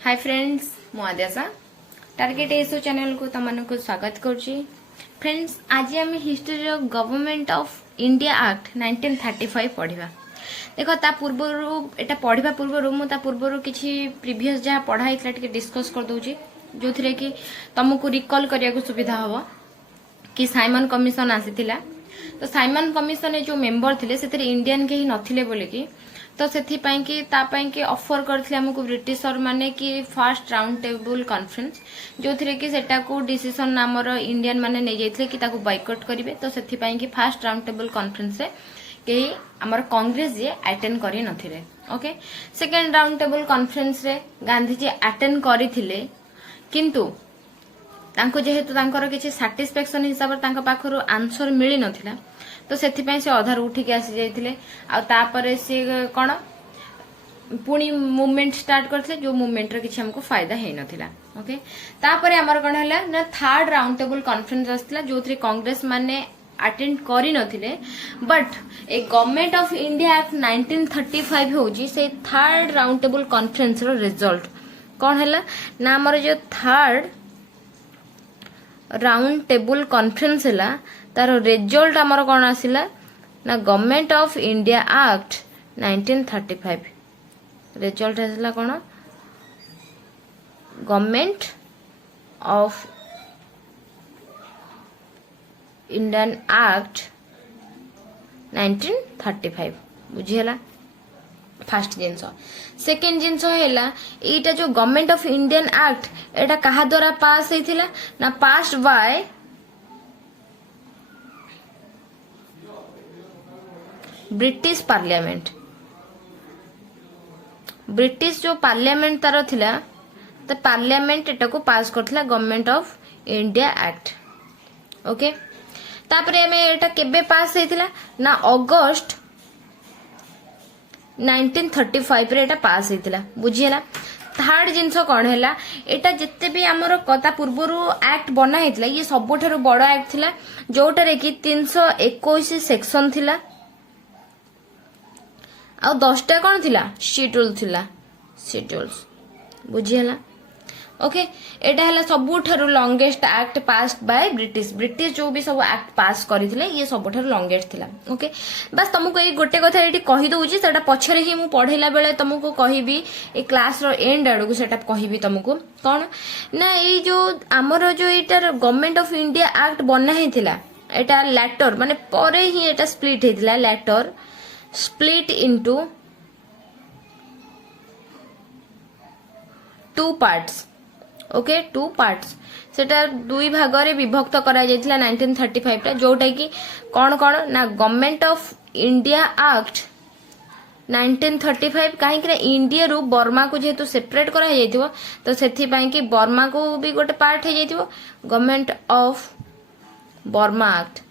Hi friends मु आद्यासा target SO channel को तुमको स्वागत करुच्ची। फ्रेंड्स आज आम history government of India act 1935 पढ़ा। देख ता पूर्व एटा पढ़ा पूर्व मुझे पूर्व किसी प्रीवियस जहाँ पढ़ाई डिस्कस कर दूची जो थे कि तुमको रिकॉल करने सुविधा हम कि साइमन कमिशन आसीथिला। तो साइमन कमिशन जो मेंबर थे से इंडियन कहीं नथिले बोलिकी तो से कि ऑफर करथिले हमको ब्रिटिशर माने कि फर्स्ट राउंड टेबल कॉन्फ्रेंस जो थे कि सेटा को डिसीजन नामर इंडियन माने नहीं जाइथिले कि ताको बाइकआउट करिवे। तो से कि फर्स्ट राउंड टेबल कॉन्फ्रेंस रे कहीं आमर कांग्रेस जी अटेंड करि नथिले। Okay second round table conference रे गांधी जी अटेंड करथिले किंतु तांको जेहेतु तांकर किसी सैटिस्फैक्शन हिसाब से तांको पाखरु आंसर मिली नथिला तो सेथिपाई से अधार उठिक आसी जाइथिले। आ तापरे से कोन पुणी मूवमेंट स्टार्ट करथिले जो मूवमेंट रे किछि हमको फायदा हे नथिला। ओके तापरे हमर कोन हला ना थर्ड राउंड टेबल कॉन्फ्रेंस आस्थिला जो थ्री कांग्रेस माने अटेंड करि नथिले बट ए गवर्नमेंट ऑफ इंडिया एक्ट 1935 होजी से थर्ड राउंड टेबल कॉन्फ्रेंस रो रिजल्ट कोन हला ना हमर जो थर्ड राउंड टेबल कॉन्फ्रेंस हला तार रिजल्ट आमर कौन आसिला ना government of India act 1935 result आसिला कौन गवर्नमेंट ऑफ इंडियन एक्ट 1935 बुझीला फर्स्ट जिनस। सेकेंड जिनस है एटा जो गवर्नमेंट ऑफ इंडियन एक्ट एटा कहा द्वारा पास होइथिला ना pass by British parliament. British जो पार्लियामेंट तार थिला तो पार्लियामेंट एटा को पास करथिला government of India act. Okay तापरे हमें एटा केबे पास होइथिला ना अगस्त 1935 रे एटा पास होइथिला बुझियला। थर्ड जिनस कौन है एटा जिते भी आमर कथा पूर्वर एक्ट बना होता ये सबुठ बड़ एक्ट थिला जोटारे कि 321 सेक्शन थिला आ 10टा कौन थिला शेड्यूल थिला शेड्यूल्स बुझियला। ओके एटा हला सबुठारु longest act passed by British British जो भी सब एक्ट पास करथिले ये सबुठारु लॉन्गेस्ट थिला। ओके बस तुमको ये गोटे कथा एटी कहि दउची सेटा पछरे ही मु पढेला बेले तुमको कहिबी ए क्लास रो एंड आडू सेटा कहिबी तुमको कोन ना ए जो हमर जो एटार गवर्नमेंट ऑफ इंडिया एक्ट बना हेतिला एटा लेटर माने परे ही एटा स्प्लिट हेतिला later split into two parts. Okay two parts सेटा दुई भाग रे विभक्त करा जायतिला 1935 टा जोटा कि कौन कौन ना गवर्नमेंट ऑफ इंडिया एक्ट 1935 कहीं कि इंडिया रू बर्मा को जेहेतु सेपरेट करा जायतिबो तो सेथि पई कि बर्मा को भी गोटे पार्ट हे जायतिबो government of Burma act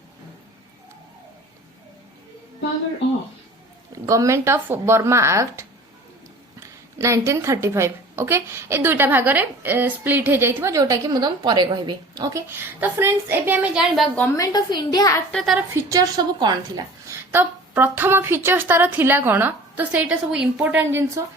government of Burma act 1935। Okay ए दुईटा भाग रे स्प्लिट हे जाइथिबो जोटा कि मु तुम परे कहबी। ओके तो फ्रेंड्स एबे हमें जानबा गवर्नमेंट ऑफ इंडिया एक्ट रे तार फीचर्स सब कोन थिला। तो प्रथम फीचर्स तार थिला कोन तो सेटा सब इंपोर्टेंट जिंसो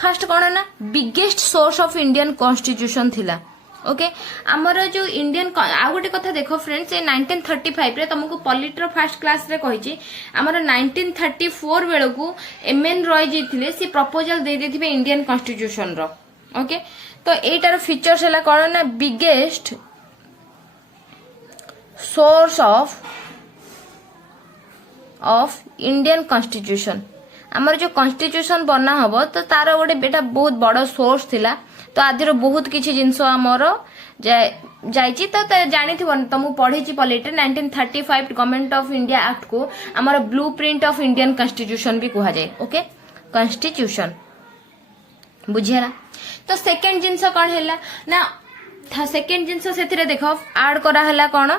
फर्स्ट कोन ना biggest source of Indian constitution थिला। ओके आमर जो इंडियन आ गोटे कथा देखो फ्रेंड्स ए 1935 रे तुमको पॉलिटर फर्स्ट क्लास रे कहिची आमर 1934 बेल को एमएन रॉय जी थिले सी प्रपोजल दे देथिबे इंडियन कॉन्स्टिट्यूशन रो। ओके तो एटार फीचर्स हला कोन ना biggest source of Indian constitution आमर जो कॉन्स्टिट्यूशन बना हबो तो तार गोटे बेटा बहुत बड़ सोर्स थिला। तो आदिर बहुत किसी जिनस आमर जाइची तो जानी तुमको पढ़ी पॉलिटर 1935 गवर्नमेंट ऑफ इंडिया एक्ट को आमर blue print of Indian constitution भी कहा जाए। ओके कॉन्स्टिट्यूशन बुझेला। तो सेकेंड जिनस कौन है ना सेकेंड जिनस से देखो आड करा हला कौन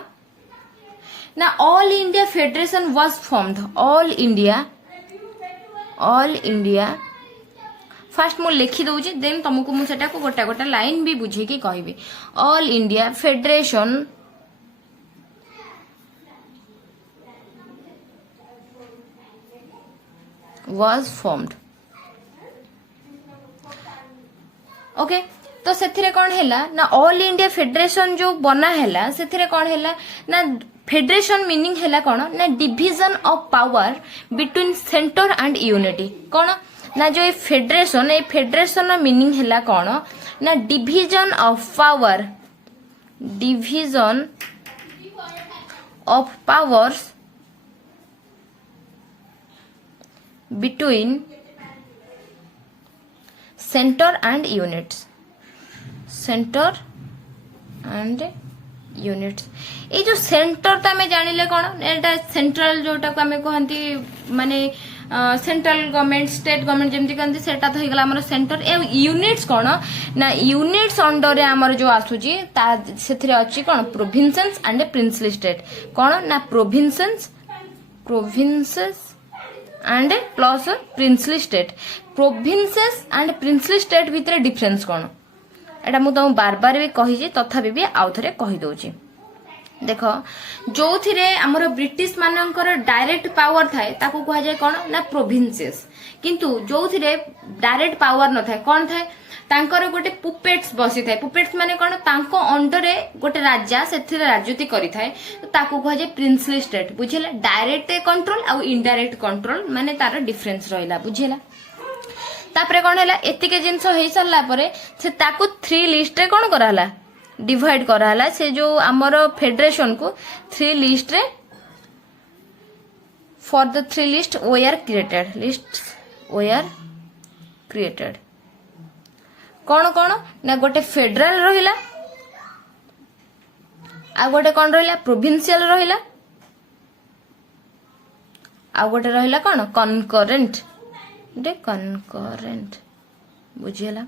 ना all India federation was formed all India fast मु लिखी दउची देन तुमको मु सेटा को गोटा गोटा लाइन भी बुझे की कहबी all India federation was formed. Okay तो से कौन है ना ऑल इंडिया फेडरेशन जो बना है से कौन है ना फेडरेशन मीनिंग है कौन ना division of power between centre and unity कौन ना जो ये फेडरेशन मीनिंग है कौन ना division of power division of powers between centre and units centre and units ये जो सेंटर तो आम जानिले कौन एटा सेंट्रल जोटा को आम कहती माने सेंट्रल गवर्नमेंट स्टेट गवर्नमेंट जमती कहते सेटा तो होगला हमर सेंटर ए यूनिट्स कौन ना यूनिट्स अंडर हमर जो आसुची से अच्छी कौन प्रोविंसेस एंड प्रिंसली स्टेट कौन ना provinces and plus princely state provinces and princely state भितर डिफरेंस कौन एटा मु तुम बार बार भी कही तथापि भी आउ थे कहीदे देख जो आमर ब्रिटिश मानकर डायरेक्ट पावर थाए ताको कह जाए कौन ना प्रोविंसेस किंतु जो डायरेक्ट पावर न थाए कौन थाए तांकर गोटे पुपेट्स बसी थाए पुपेट्स माने कौन तांको अंडर गोटे राजा से राजनीति करि थाए तो ताको कह जाए प्रिंसली स्टेट बुझेला डायरेक्ट कंट्रोल आ इनडायरेक्ट कंट्रोल माने तार डिफरेंस रहिला बुझेला तापरे कौन है एतिके जिनस हो सारा पर से ताकू 3 लिस्ट रे कौन कराला डिवाइड कराला से जो आमर फेडरेशन को 3 लिस्ट रे for the 3 list were created कौन कौन ना गोटे फेडरल रहिला आ गोटे कौन रहिला प्रोविंशियल रहिला आ गोटे रहिला कौन कनकरेंट बुझीगला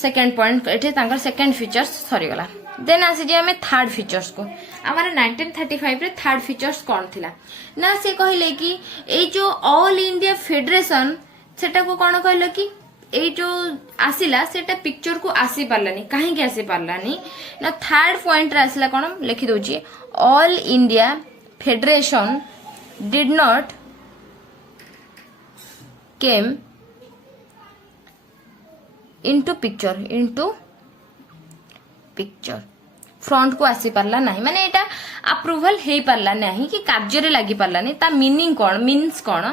सेकेंड पॉइंट ये सेकेंड फीचर्स सरीगला देन आसी जे हमें थर्ड फीचर्स को हमारे 1935 रे थर्ड फीचर्स कौन थिला ना से कहले कि ए जो ऑल इंडिया फेडरेशन सेटा को कौन कहले कि ए जो आसिला सेटा पिक्चर को आसी पारलानी काहे के आसी पारलानी ना थर्ड पॉइंट रे आसिला कौन लिखि दोची all India federation did not came into picture फ्रंट को आसी पारला नहीं माने एटा अप्रूवल हे पारला नहीं कि कार्य रे लागि पारला नहीं ता मीनिंग कौन मीन्स कौन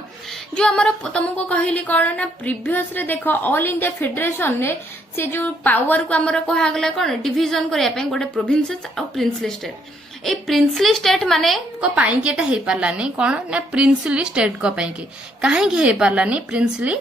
जो हमर तुमको कहली कौन ना प्रीवियस रे देखो ऑल इंडिया फेडरेशन ने से जो पावर को हमर कहा गला कौन डिवीजन करिया पे गोटे प्रोविंसेस और princely state A princely state माने को पाई के एटा हे पारला नहीं कौन ना प्रिंसली स्टेट को पाई के काहे के हे पारला नहीं प्रिंसली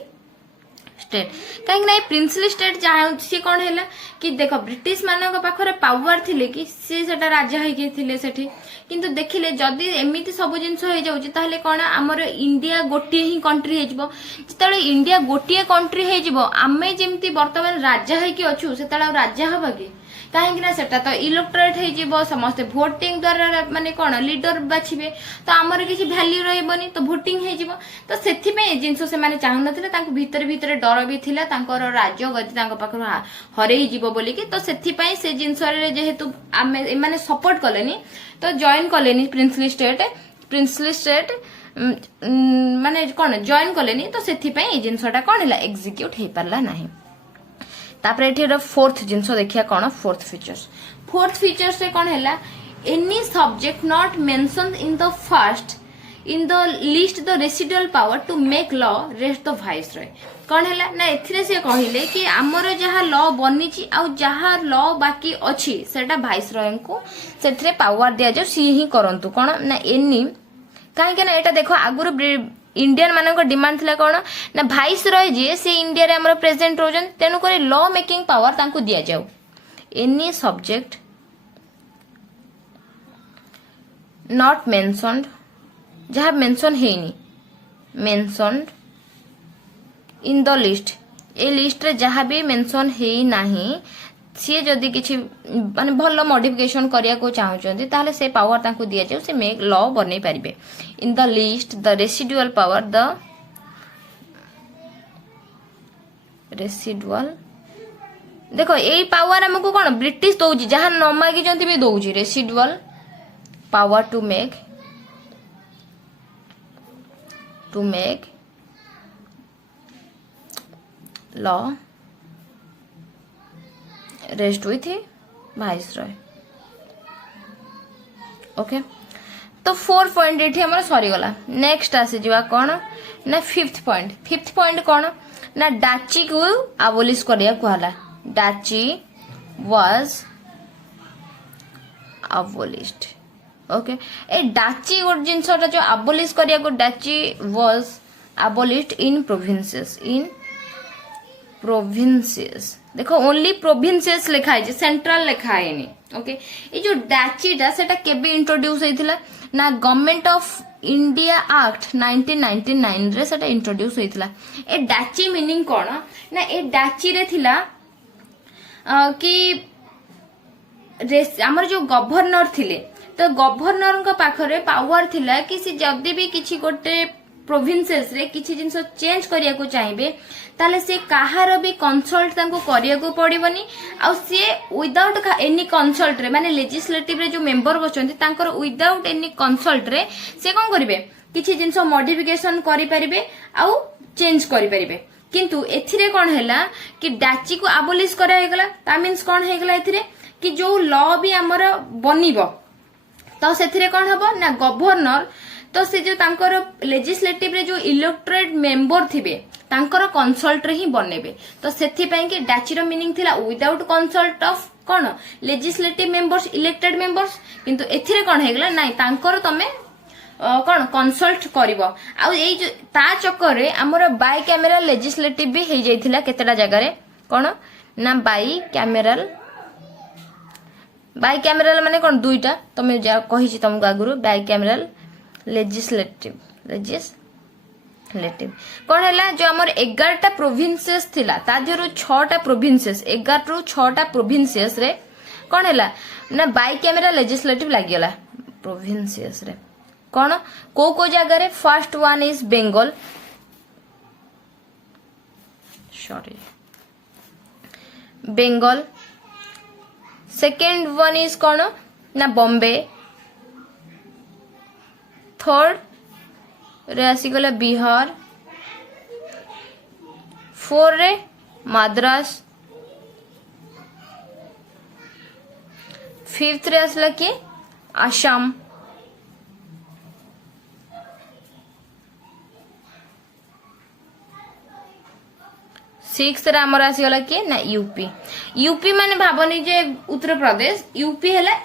स्टेट कहीं ना प्रिंसली स्टेट जहाँ सी कौन है कि देख ब्रिटिश मान पाखे पावर थिले कि सी सेटा राजा होते सेठी किंतु देखिले जदि एमती सब जिनस हो जाउची ताहले कौन आमर इंडिया गोटे ही कंट्री हो जिते इंडिया गोटे कंट्री हो आमे जमती बर्तमान राजा होगी अच्छु से राजा हवा कि कहीं सेटा तो इलेक्टोरेट हो समस्ते भोटिंग द्वारा माने कौन लीडर बाछिबे तो आमर किसी वैल्यू रहबनी तो भोटिंग हो तो से जिनस से चाहू ना भीतर भीतर डर भी थिला तांकर राज्य गति पाखर हरई जीवो बोली कि तो से जिनस जेहेतु आमे माने सपोर्ट कलेनी तो जॉइन कलेनी प्रिंसली स्टेट माने कौन जॉइन कलेनी तो से जिनसटा कौन है एग्जीक्यूट हो पारला नहीं तापर ये फोर्थ जिनस देखिया कौन फोर्थ फीचर्स से कौन है any subject not mention in the first in the list the residual power to make law rest the viceroy कौन है ना एथिरे से कहले कि आमर जहाँ लॉ बनी आ जहाँ लॉ बाकी अच्छी सेटा वाइसरॉय को से पावर दि जाओ सी ही करंतु कौन ना एनी कहीं ना यहाँ देख आगुरी इंडियन मान डिमांड थिला कौन ना भाइस रॉय जी से इंडिया रे हमर प्रेजेंट रोजन तेणुक लॉ मेकिंग पावर तांको दिया जाऊ एनी सब्जेक्ट नॉट मेंशनड जहाँ मेंशन हेनी mentioned in the list A list रे जहाँ भी मेंशन हेई नाही सी जदि किछि माने भल मॉडिफिकेशन करिया को चाहउचंती ताले से पावर तांको दिया जाऊ से मेक लॉ बनै परिबे in the list the residual power the residual देखो एई पावर हमको कोन ब्रिटिश दउजी जहां न मागी जंती भी दउजी residual power to make law rest with viceroy. Okay तो 4 पॉइंट ये आम सरीगला। नेक्स्ट आसीजा कौन ना 5th पॉइंट। 5th पॉइंट कौन ना डाची को आबोलिश करिया कहला। Dyarchy was abolished। ओके ए डाची गोटे जिनसटा जो आबोलिश करिया को dyarchy was abolished in provinces. In provinces देखो ओनली प्रोविंसेस लिखा है, सेंट्रल लिखा है नहीं। ओके ये जो डाचीटा सेटा केबे इंट्रोड्यूस होइथिला ना गवर्नमेंट ऑफ इंडिया एक्ट 1999 रे सेटा इंट्रोड्यूस होइथिला। ए डाची मीनिंग कोन ना ए डाची रे थिला कि आमर जो गवर्नर थिले तो गवर्नर का पाखरे पावर थिला कि से जदी भी किछि गोटे प्रोविंसेस रे किछि जिंस चेंज करिया को चाहिबे ताले से काहार भी कंसल्ट तांको करिया को पड़िबनी। आ से विदाउट एनी कंसल्ट रे माने लेजिस्लेटिव रे जो मेंबर बचंती तांकर विदाउट एनी कंसल्ट रे से कोन करिवे किछि जिंस मॉडिफिकेशन करि परिबे आ चेंज करि परिबे। किंतु एथिरे कोन हैला कि डाची को आबोलिश करा हेगला। ता मींस कोन हेगला एथिरे कि जो लॉ भी हमर बनिबो तो सेथिरे कोन हबो ना गवर्नर तो से जो तांकर लेजिस्लेटिव रे जो इलेक्टोरेट मेंबर थिबे तांकर कंसल्ट रे ही बनेबे। तो सेथि पई कि डाची रो मीनिंग थिला without consult of cone legislative members elected members. किंतु एथिरे कोन हेगला नाही तांकर तमे कोन कंसल्ट करिवो। आ एई जो ता चक्कर रे हमर बाय कैमरल लेजिस्लेटिव भी हे जाइथिला केतेडा जगह रे कोन ना बाय कैमरल माने कोन दुईटा तमे जा कहिछि तुमको आगुरु बाय कैमरल लेजिस्लेटिव कौन है जो आमर 11टा प्रोविंसेस थिला ता देरो 6टा प्रोविंसेस 11 रु 6टा प्रोविंसेस रे कौन है ना बाय कैमरा लेजिस्लेटिव लागिला प्रोविंसेस रे कौन को जगह रे। First one is Bengal Bengal. Second one is कौन ना बॉम्बे। थर्ड रे आसीगला बिहार। 4 रे मद्रास। 5th रे आसला कि आसाम। 6th रे हमर आसीगला कि ना यूपी। यूपी माने भाबनी जे उत्तर प्रदेश। यूपी हैला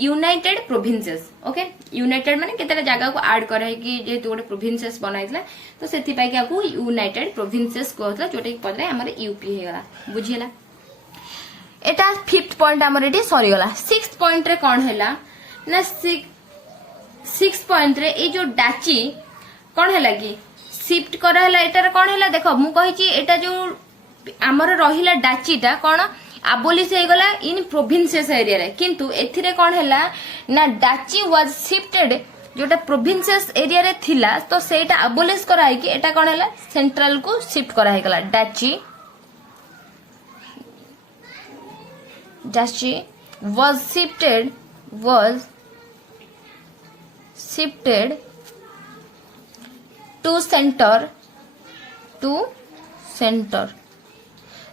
यूनाइटेड प्रोविंसेस। ओके यूनाइटेड माने केतेटा जगह को ऐड करे कि जेतु गोटे प्रोविंसेस बनाइतला तो सेति पाई कि आकु यूनाइटेड प्रोविंसेस कहतला जोटे कि पदरे हमर यूपी हे गला। बुझियला एटा 5th पॉइंट हमर एटी सरी गला। 6th पॉइंट रे कोन हैला ना 6th पॉइंट रे ए जो डाची कोन हैला कि शिफ्ट करा हैला। एटार कोन हैला देखो मु कहि छि एटा जो हमर रहिला डाचीटा कोन आबोलिश हो गला इन प्रोविंसेस एरिया रे। किंतु एथिरे कोन हैला ना डाची वाज शिफ्टेड जोटा प्रोविंसेस एरिया रे थिला तो सेटा आबोलिश कराई कि एटा कोन हैला सेंट्रल को शिफ्ट करा हे गला। डाची was shifted to center।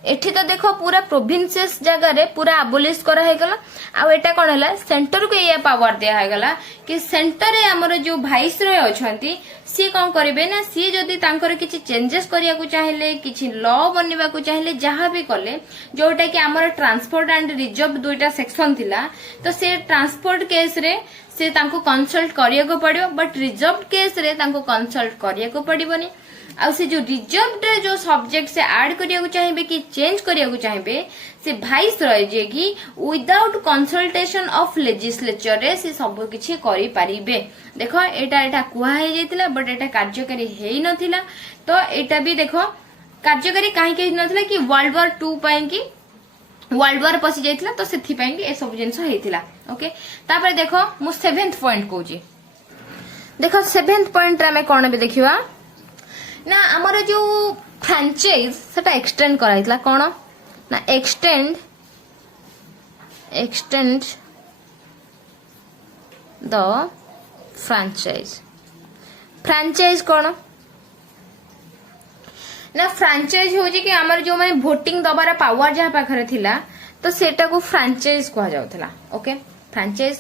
एठी तो देखो पूरा प्रोविंसेस जगह रे पूरा आबोलिश करा है गला। आ एटा कोन हैला सेंटर को ये पावर दिया है गला कि सेंटर रे हमर जो वाइस रॉय अछंती सी कोन करिवे ना सी जदी तांकर किछि चेंजेस करिया को चाहिले किछि लॉ बनिबा को चाहिले जहां भी कले जोटा कि हमर ट्रांसपोर्ट एंड रिजर्व दुईटा सेक्शन थिला तो से ट्रांसपोर्ट केस रे से तांको कंसल्ट करिया को पड़ियो बट रिजर्व केस रे तांको कंसल्ट करिया को पड़िबोनी। आ से जो रिजर्व रे जो सब्जेक्ट से ऐड करिया को चाहिबे कि चेंज करिया को चाहिबे से वाइस रॉय जे कि विदाउट कंसल्टेशन ऑफ लेजिस्लेचर रे से सब किछि करि परिबे। देखो एटा कुहा हे जेतिला बट एटा कार्यकारी हेई नथिला। तो एटा भी देखो कार्यकारी काहे के नथिला कि वर्ल्ड वॉर 2 पई कि वर्ल्ड वॉर पसी जाइतिला तो सेथि पई कि ए सब जिंस हेतिला। ओके तापर देखो मु 7th पॉइंट कहूची। देखो 7th पॉइंट रे में कोन भी देखिबा ना हमर जो फ्रैंचाइज सेटा एक्सटेंड कराइतला कोन ना एक्सटेंड द फ्रैंचाइज कोन ना फ्रैंचाइज हो कि हमर जो माने वोटिंग दबार पावर जहा पाखरे थिला तो सेटा को फ्रांचाइज कह जाउथला ओके फ्रांचाइज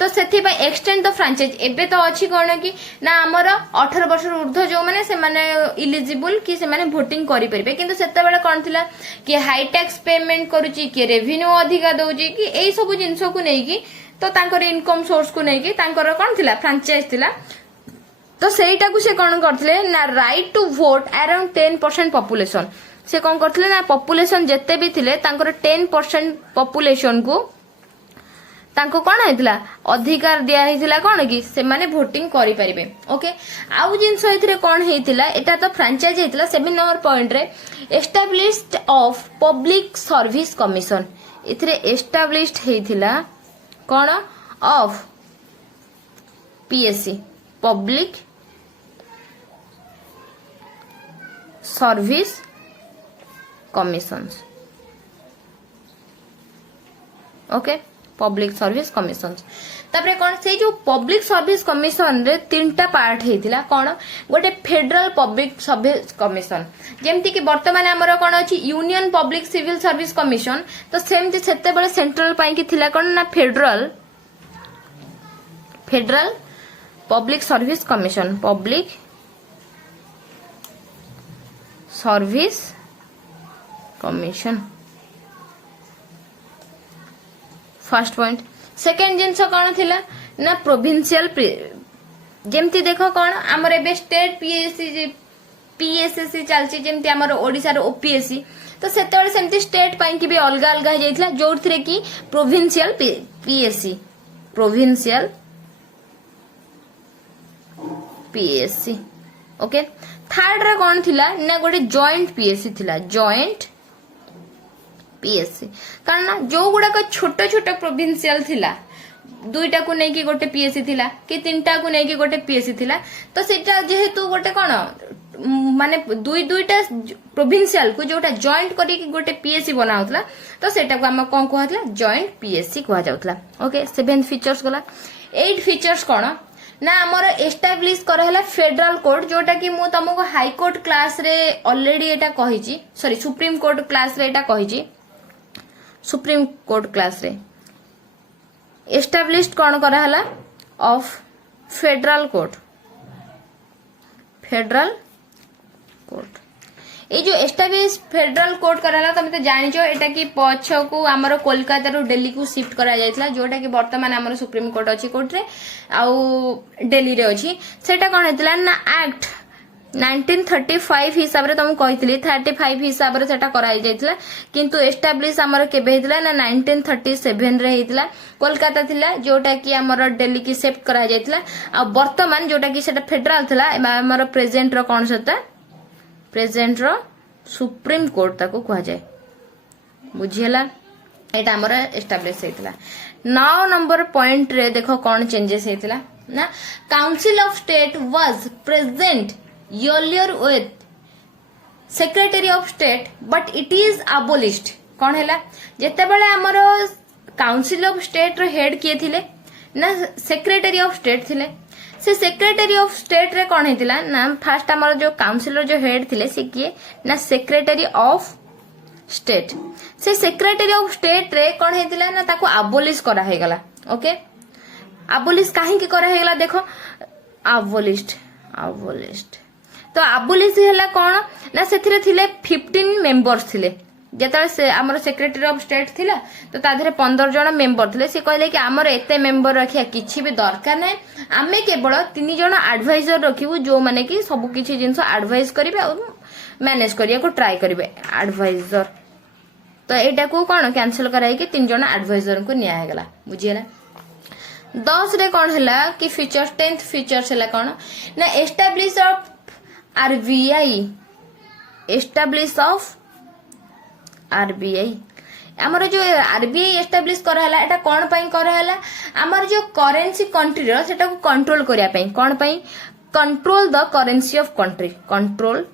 तो सेथि एक्सटेंड द फ्रांचाइज एबे तो अछि कोन कि ना हमर 18 वर्ष ऊर्ध्व जो माने से माने इलिजिबल कि से माने वोटिंग करि परिबे किंतु सेते बेले कोन थिला कि हाई टैक्स पेमेंट करूची कि रेवेन्यू अधिका दउची कि एई सब जिंस को नै कि तो तांकर इनकम सोर्स को नै कि तांकर कोन थिला फ्रांचाइज थिला तो सेटा को से कोन करथिले ना right to vote around 10% population से कोन करथिले ना पॉपुलेशन जत्ते भी थिले तांकर 10% पॉपुलेशन को तांको कोन हैतिला अधिकार दिया हैतिला कोन कि से माने वोटिंग करि परिबे ओके आउ जिंस एथिरे कोन हैतिला एटा तो फ्रांचाइज हैतिला 7 नंबर पॉइंट रे established of public service commission एथिरे एस्टैब्लिश्ड हैतिला कोन of PSC public service commissions okay public service commission तापरे कोन से जो पब्लिक सर्विस कमिशन रे तीनटा पार्ट हेतिला कोन गोटे फेडरल पब्लिक सर्विस कमिशन जेमति कि वर्तमान हमर कोन अछि union public civil service commission तो सेमति सेते बेले सेंट्रल पाई कि थिला कोन ना federal public service commission public service commission first point second जिनस कौन थिला ना प्रोविंशियल जेमती देखो कौन आमर एबे स्टेट पीएससी चलची जेमती आमर ओडिसा रो ओपीएससी तो सेतेबेले सेमती स्टेट पाई कि भी अलग अलग हो जाइतला जोरथरे कि provincial PSC provincial PSC okay third रे कौन थिला ना गोटे जॉइंट पीएससी थिला जॉइंट पीएससी कारण जो गुडा को छोट छोट प्रोविंशियल थिला दुईटा को नहीं कि गोटे पीएससी थिला कि तीनटा को नहीं कि गोटे पीएससी थिला तो सेटा जेहेतु गोटे कोन माने दुईटा प्रोविंशियल को जोटा जॉइंट करी कि गोटे पीएससी बनाउतला तो सेटा को हम कोन कहतला जॉइंट पीएससी कह जाउतला ओके 7 फीचर्स गला 8 फीचर्स कोन ना हमर एस्टैब्लिश करहला फेडरल कोर्ट जोटा कि मु तुमको हाई कोर्ट क्लास रे ऑलरेडी एटा कहिची सॉरी सुप्रीम कोर्ट क्लास रे एटा कहिची सुप्रीम कोर्ट क्लास रे एस्टैब्लिश्ड कौन कराला ऑफ फेडरल कोर्ट ये जो एस्टैब्लिश फेडरल कोर्ट कराला तुम तो जानिछ एटा कि पछ को हमर कोलकाता रो दिल्ली को शिफ्ट करा जायतला जोटा कि वर्तमान हमर सुप्रीम कोर्ट अछि कोर्ट रे आउ दिल्ली रे अछि सेटा कोन हेतला ना एक्ट 1935 हिसाब रे तुम कहितली 35 हिसाब रे सेटा कराई जायतला किंतु एस्टैब्लिश हमर केबे हेतला ना 1937 रे हेतला कोलकाता थिला जोटा कि हमर दिल्ली की शिफ्ट करा जायतला आ वर्तमान जोटा कि सेटा फेडरल थिला हमर प्रेजेंट रो कोन सता प्रेजेंट रो सुप्रीम कोर्ट ताको कहा जाय बुझियला एटा हमर एस्टैब्लिश हेतला 9 नंबर पॉइंट रे देखो कोन चेंजेस हेतला ना council of state was present earlier with secretary of state but it is abolished कौन हैला जेते बेले हमर काउंसिल ऑफ स्टेट रो हेड किए थिले ना सेक्रेटरी ऑफ स्टेट थिले से सेक्रेटरी ऑफ स्टेट रे कौन हेतिला ना फर्स्ट हमर जो काउंसिलर जो हेड थिले से किए ना सेक्रेटरी ऑफ स्टेट से सेक्रेटरी ऑफ स्टेट रे कौन हेतिला ना ताको अबोलिश करा हे गला ओके अबोलिश काहे की करा हे गला देखो अबोलिश्ड तो अबोलिश हैला कोन ना सेथिरे थिले 15 मेंबर्स थिले जेतले से हमर सेक्रेटरी ऑफ स्टेट थिला तो ताधरे 15 जण मेंबर थिले से कहले कि हमर एते मेंबर रखिया किछि भी दरकार नै आमे केवल 3 जण एडवाइजर रखिबु जो माने कि सब किछि जिंस एडवाइस करिवे और मैनेज करिया को ट्राई करिवे एडवाइजर तो एटा को कोन कैंसिल कराई कि 3 जण एडवाइजर को निया हेगला बुझियला 10 रे कोन हैला कि फीचर्स 10th फीचर्स हैला कोन ना establish of RBI establish of RBI हमर जो आरबीआई एस्टैब्लिश कराला एटा कोन पई कराला हमर जो करेंसी कंट्री रो सेटा को कंट्रोल करिया पई कोन पई control the currency of country control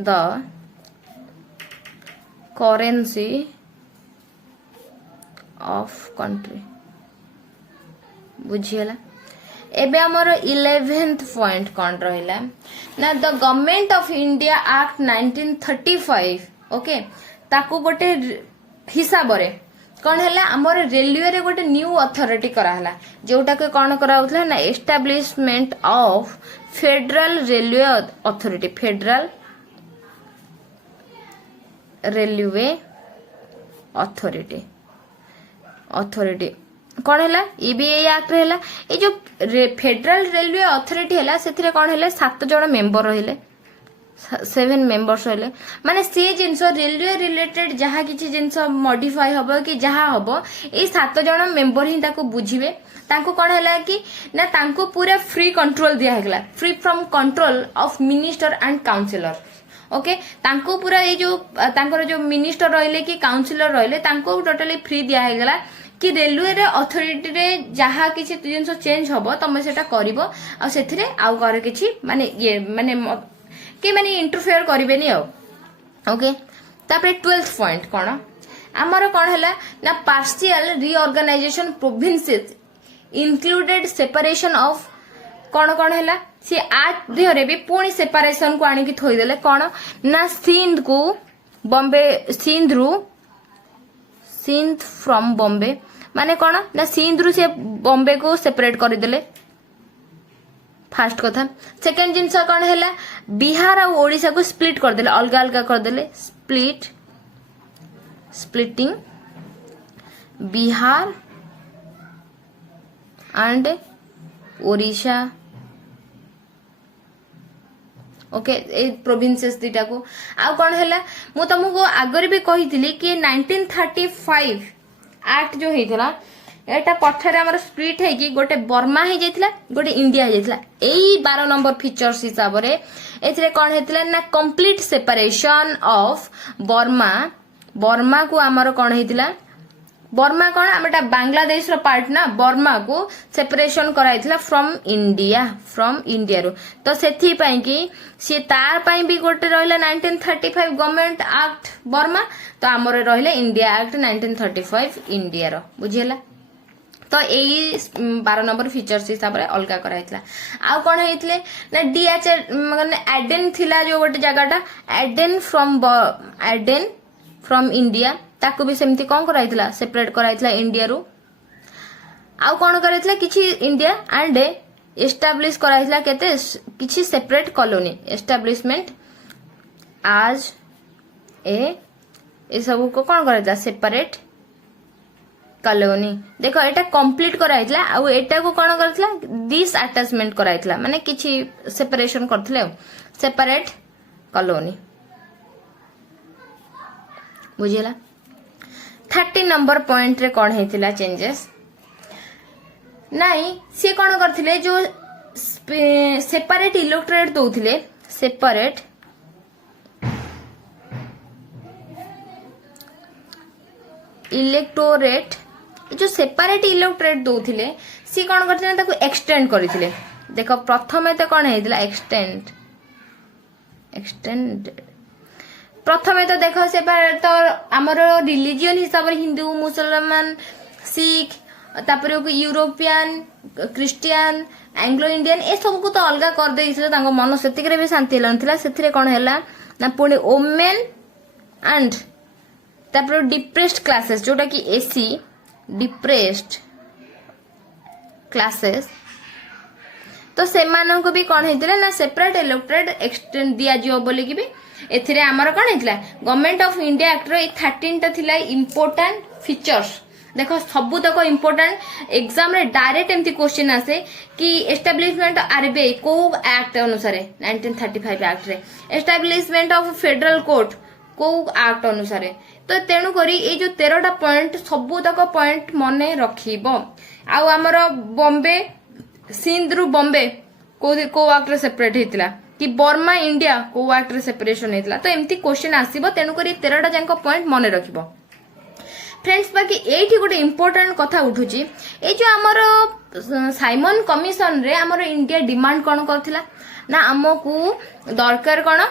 the currency of country बुझियला एबे हमर 11th पॉइंट कोन रहिला ना the government of India act 1935 okay ताको गोटे हिसाब रे कौन है आमर रेलवे रे गोटे न्यू अथॉरिटी कराला जोटा के कौन कराउथला ना establishment of federal railway authority federal railway authority authority कौन है ये भी ये एक्ट है ये जो फेडरल रेलवे अथॉरिटी है से कौन है 7 जन मेंबर रहिले 7 मेंबर्स रहिले माने से जिनस रेलवे रिलेटेड जहाँ किसी जिनस मॉडिफाई हबो कि जहाँ हबो ये 7 जन मेंबर ही ताको बुझिबे तांको कौन है कि ना तांको पूरा फ्री कंट्रोल दिया है free from control of minister and councillor okay तांको पूरा ये जो तांकर जो मिनिस्टर रहिले कि काउंसिलर रहिले तांको टोटली फ्री दिया है कि रेलवे रे अथॉरिटी रे जहाँ किसी जिनस चेंज हबो तमे सेटा करिवो आ सेथिरे आउ करे किछि माने ये माने कि माने इंटरफेयर करिवेनी आ ओके तापर 12th पॉइंट कोन हमर कोन हला ना partial reorganisation provinces included separation of कोन कोन हला से आठ देहरे भी पुणी सेपरेशन को आनी की थोई देले कोन ना सिंध को बॉम्बे सिंध फ्रॉम बॉम्बे माने कोन ना सिंध रु से बॉम्बे को सेपरेट कर देले फास्ट कथा सेकंड जिनस कौन है बिहार और ओडिशा को स्प्लिट कर देले अलग अलग कर देले splitting Bihar and Odisha okay ए प्रोविंसेस दीटा को आ कौन है मु तुमको आगर भी कही कि 1935 एक्ट जो होता एटा पछरे हमर स्प्लिट है कि गोटे बर्मा हे जाइतला गोटे इंडिया हे जाइतला एई 12 नंबर फीचर्स हिसाब रे एथरे कोन हेतला ना कंप्लीट सेपरेशन ऑफ बर्मा को हमर कोन हेतला बर्मा कोन हमटा बांग्लादेश रो पार्ट ना बर्मा को सेपरेशन कराइतला फ्रॉम इंडिया रो तो सेथि पई कि से तार पई भी गोटे रहला 1935 गवर्नमेंट एक्ट बर्मा तो हमर रहले इंडिया एक्ट 1935 इंडिया रो बुझियला तो यही 12 नंबर फीचर्स हिसाब रे अलगा कराइतला आ कोन हेतले ना डीएच माने एडेन थिला जो गोटे जगहटा एडेन फ्रॉम इंडिया ताको भी सेमती कोन कराइतला सेपरेट कराइतला इंडिया रो आ कोन कराइतला किछि इंडिया एंड एस्टैब्लिश कराइतला केते किछि सेपरेट कॉलोनी एस्टैब्लिशमेंट आज ए सब को कोन कराइतला सेपरेट कॉलोनी देखो एटा कंप्लीट कराइतला आ एटा को कोन करथला दिस अटैचमेंट कराइतला माने किछि सेपरेशन करथले सेपरेट कॉलोनी बुझिला 30 नंबर पॉइंट रे कोन हेतिला चेंजेस नाही से कोन करथिले जो सेपरेट इलेक्टोरेट दोथिले सेपरेट इलेक्टोरेट जो सेपरेट इलेक्टोरेट दोथिले सी कोन करथिले ताको एक्सटेंड करिथिले देखो प्रथमे तो कोन हेतिला एक्सटेंड प्रथमे तो देखो से तो आमर रिलीजियन हिसाब रे हिंदू मुसलमान सिख तापर यूरोपियन क्रिश्चियन एंग्लो इंडियन ए सब को तो अलगा कर देइथिले तांको मन सेतिक रे भी शांति लनथिला सेथिरे कोन हैला ना पुणी वुमेन एंड तापर डिप्रेस्ड क्लासेस जोटा कि एसी डिप्रेस्ड क्लासेस तो सेमानन को भी कोन हेतिले ना सेपरेट इलेक्टोरेट एक्सटेंड दिया जियो बोली कि भी एथिरे हमर कोन हेतिला गवर्नमेंट ऑफ इंडिया एक्ट रो 13 टा थिला इंपोर्टेंट फीचर्स देखो सबु तक इंपोर्टेंट एग्जाम रे डायरेक्ट एमती क्वेश्चन आसे कि एस्टैब्लिशमेंट आरबीआई को एक्ट अनुसार 1935 एक्ट रे एस्टैब्लिशमेंट ऑफ फेडरल कोर्ट को एक्ट अनुसार तो तेणु करी ए जो 13टा पॉइंट सबु तक पॉइंट मने रखिबो आ हमर बॉम्बे सिंध रु बॉम्बे को एक्ट रे सेपरेट हेतिला कि बर्मा इंडिया को एक्ट रे सेपरेशन हेतिला तो एमती क्वेश्चन आसीबो तेणु करी 13टा जांको पॉइंट मने रखिबो फ्रेंड्स बाकी एठी गोटे इंपोर्टेंट कथा उठुची ए जो हमर साइमन कमिशन रे हमर इंडिया डिमांड कोन करथिला ना हमकू दरकार कोन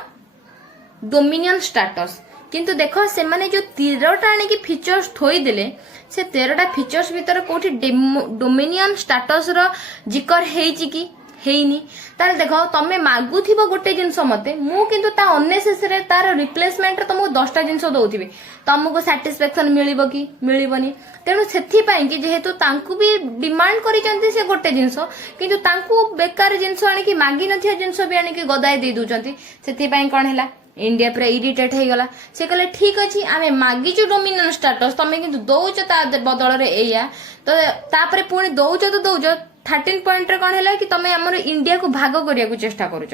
डोमिनियन स्टेटस किंतु देखो से माने जो 13टा आने की फीचर्स थोई देले से 13टा फीचर्स भीतर कोठी डोमिनियन स्टेटस रो जिकर हेची की ହେଇନି ତାହେଲେ ଦେଖ ତମେ ମାଗୁଥିବ ଗୋଟେ ଜିନିଷ ମତେ ମୁଁ କିନ୍ତୁ ତା ଅନେସେସरी ତାର ରିପ୍लेसमेंट ରେ तुमको 10टा जिनस दउथिबी तुमको सैटिस्फैक्शन मिलिबो कि मिलिबोनी तेणु सेथिपाई कि जेहेतु तांकु भी डिमांड करिसंती से गोटे जिनस किंतु तांकु बेकार जिनस आनी कि मागी नथिया जिनस भी आनी कि गदाय दे दुचंती सेथिपाई कोन हैला इंडिया पूरा इरिटेट हो गला से कहले ठीक अछि आमे मागिचु डोमिनेंट स्टेटस तमे किंतु दउच ता बदल रे एया तो तापरे पुणी दउच तो दउच 13 पॉइंट रे कौन है कि तुम आम इंडिया को भाग करिया को चेष्टा करूछ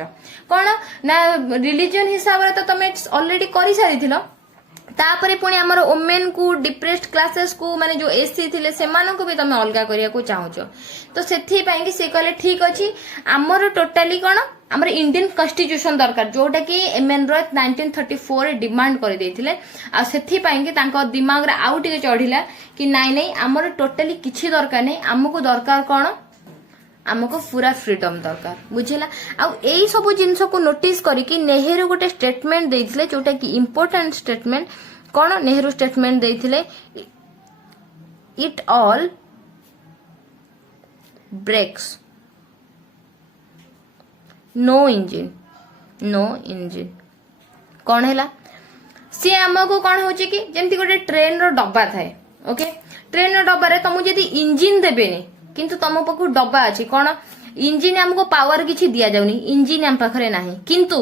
कौन ना रिलीजन हिसाब रे तो तुम ऑलरेडी करि सारिथिलो तापरे पुणी आमर वोमेन को डिप्रेस्ड क्लासेस को माने जो एससी थिले सेमान को भी तुम अलगा करिया को चाहूछ तो सेथि पई कि से कहले ठीक अछि आमर टोटली कोन आमर इंडियन कॉन्स्टिट्यूशन दरकार जोटा कि एमएन रो 1934 रे डिमांड कर देथिले आ सेथि पई कि तांको दिमाग रे आउ टिके चढ़िला कि नाइ नाइ आमर टोटली किछि दरकार नै हमको दरकार कोन आमको पूरा फ्रीडम दरकार बुझेला आ एई सब जिंस को नोटिस करी कि नेहरू गोटे स्टेटमेंट देथिले जोटा कि इंपोर्टेंट स्टेटमेंट कोन नेहरू स्टेटमेंट देथिले it all brakes no engine कौन है सी आमको कौन हो कि जमती गोटे ट्रेन रो डब्बा थाए ओके ट्रेन रो डब्बा रे तुमको जदी इंजिन देबेनी किंतु तुम पाखु डब्बा अच्छी कौन इंजिन हमको पावर किछि दिया जाउनी इंजिन हम पाखरे नाही किंतु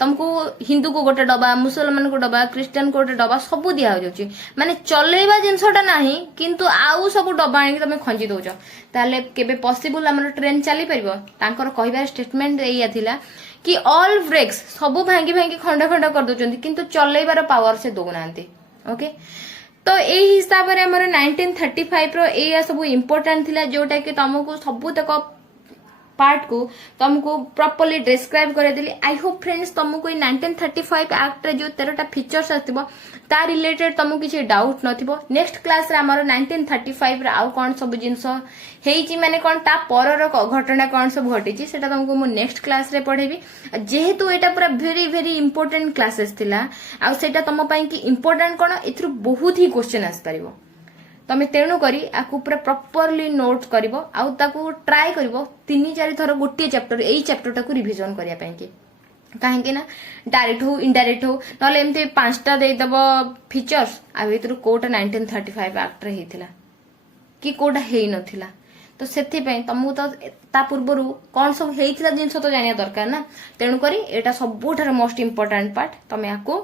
तुमको हिंदू को गोटे डब्बा मुसलमान को डब्बा क्रिश्चियन को गोटे डब्बा सब दिया जाउची माने चलेबा जिंसटा नाही किंतु आउ सब डब्बा आनी तुम खंजी दउछ ताले केबे पॉसिबल हमर ट्रेन चली परबो तांकर कहिबार स्टेटमेंट एया थिला कि ऑल ब्रेक्स सब भांगी भांगी खंड खंड कर दोचंती किंतु चलेबार पावर से दउनांती ओके तो एही हिसाब रे हमर 1935 रो एया सब इंपोर्टेंट थिला जोटा कि तुमको सब तक पार्ट को तुमको प्रॉपर्ली डिस्क्राइब कर देली आई होप फ्रेंड्स तुमको 1935 एक्ट रे जो 13टा फीचर्स आथिबो ता रिलेटेड तुमको किछि डाउट नथिबो नेक्स्ट क्लास रे हमर 1935 रे आउ कोन सब जिंस हेची माने कोन ता परर घटना कोन सब घटिची सेटा तुमको मु नेक्स्ट क्लास रे पढेबी जेहेतु एटा पूरा वेरी वेरी इंपोर्टेंट क्लासेस थिला आ सेटा तुम पई कि इंपोर्टेंट कोन इथरु बहुत ही क्वेश्चन आस परिबो तमे तेणु करी आकु पूरा प्रॉपर्ली नोट करिवो आउ ताकू ट्राई करिवो 3-4 थर गोटे चैप्टर एई चैप्टर टाकू रिवीजन करिया पई कि काहे ना डायरेक्ट हो इनडायरेक्ट हो नले एमते 5टा दे दबो फीचर्स आ भीतर कोटा 1935 एक्ट रे हेतिला कि कोटा हेई नथिला तो सेथि पई तमु तो ता पूर्वरु कोन सब हेइथिला जिंस तो जानिया दरकार ना तेणु करी एटा सबुठार मोस्ट इंपोर्टेंट पार्ट तमे आकु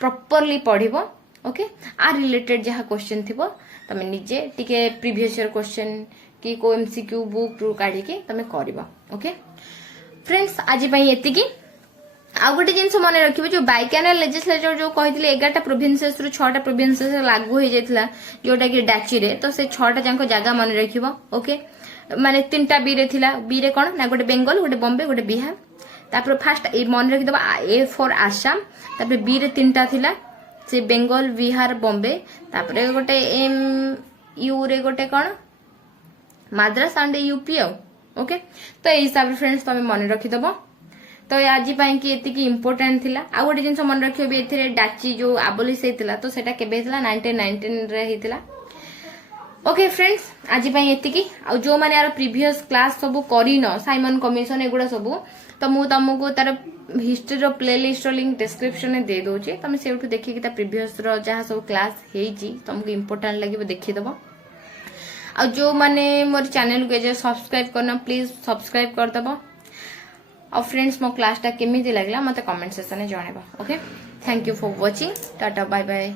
प्रॉपर्ली पढिबो ओके आ रिलेटेड जहा क्वेश्चन थिबो तमे निजे टिके प्रीवियस ईयर क्वेश्चन कि को एमसीक्यू बुक रू काढी के तमे करबा ओके फ्रेंड्स आज पई एति की आ गोटे जिंस मन रखिबो जो बाइकैनल लेजिस्लेचर जो कहितले 11टा प्रोविंसेस रु 6टा प्रोविंसेस लागू हो जायतिला जोटा कि डाची रे तो से 6टा जांको जागा मन रखिबो ओके माने 3टा बी रे थिला बी रे कोन ना गोटे बेंगल गोटे बॉम्बे गोटे बिहार तापर फास्ट ए मन रखि दबा ए फॉर आसाम तापर बी रे 3टा थिला से बेंगल बिहार बॉम्बे तापर गोटे एम यू रे गोटे कोन माद्रास एंड यूपी ओके तो ए हिसाब फ्रेंड्स तमे मन रखि दबो तो आज पई कि एति की इंपोर्टेंट थिला आ गोटे जिंस मन रखियो बे एथिरे डाची जो आबोलिश हेतिला तो सेटा केबे हेतिला 1919 रे हेतिला ओके फ्रेंड्स आज पई एति की आ जो माने यार प्रीवियस क्लास सब करिनो साइमन कमीशन एगुडा सब तो मु तुमको तार हिस्ट्री रो प्लेलिस्ट रो लिंक डिस्क्रिप्शन में दे दोचे तमे सेउठु देखि कि ता प्रीवियस रो जहा सब क्लास हेजी तुमको इंपोर्टेंट लागिबो देखि दबो आ जो माने मोर चैनल को जे सब्सक्राइब करना प्लीज सब्सक्राइब कर दबो और फ्रेंड्स मो क्लास टा केमिति लागला मते कमेंट सेक्शन में जणाइबो okay thank you for watching tata bye bye.